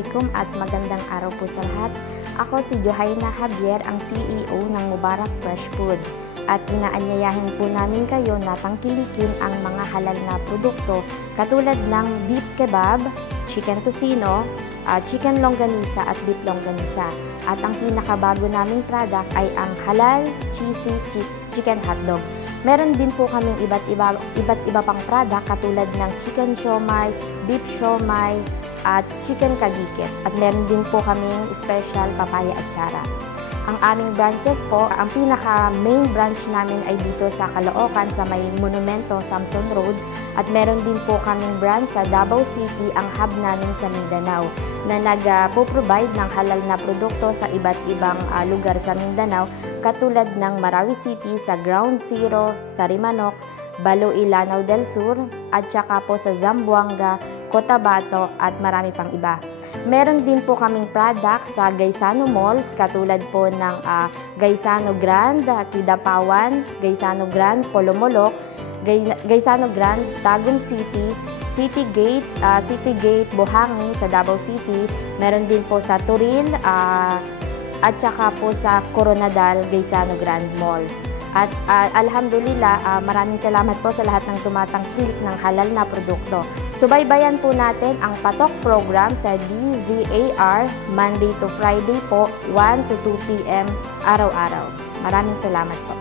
Assalamualaikum at magandang araw po sa lahat. Ako si Johaina Javier, ang CEO ng Mubarak Fresh Food. At inaanyayahin po namin kayo na tangkilikin ang mga halal na produkto katulad ng beef kebab, chicken tocino, chicken longganisa at beef longganisa. At ang pinakabago naming product ay ang halal cheesy chicken hotdog. Meron din po kaming iba't iba pang product katulad ng chicken siomai, beef siomai, at chicken kagikit. At meron din po kaming special papaya at atsara. Ang aming branches po, ang pinaka-main branch namin ay dito sa Caloocan sa may Monumento, Samson Road. At meron din po kaming branch sa Davao City, ang hub namin sa Mindanao, na nag-provide ng halal na produkto sa iba't ibang lugar sa Mindanao, katulad ng Marawi City, sa Ground Zero, sa Rimanok, Baloy, Lanao del Sur, at saka po sa Zamboanga, Cotabato, at marami pang iba. Meron din po kaming product sa Gaisano Malls, katulad po ng Gaisano Grand, Kidapawan, Gaisano Grand, Polomolok, Gaisano Grand, Tagum City, City Gate, Buhangin sa Davao City. Meron din po sa Turin, at saka po sa Coronadal, Gaisano Grand Malls. At alhamdulillah, maraming salamat po sa lahat ng tumatangkilik ng halal na produkto. Subaybayan po natin ang Patok program sa DZAR Monday to Friday po, 1 to 2 p.m. araw-araw. Maraming salamat po.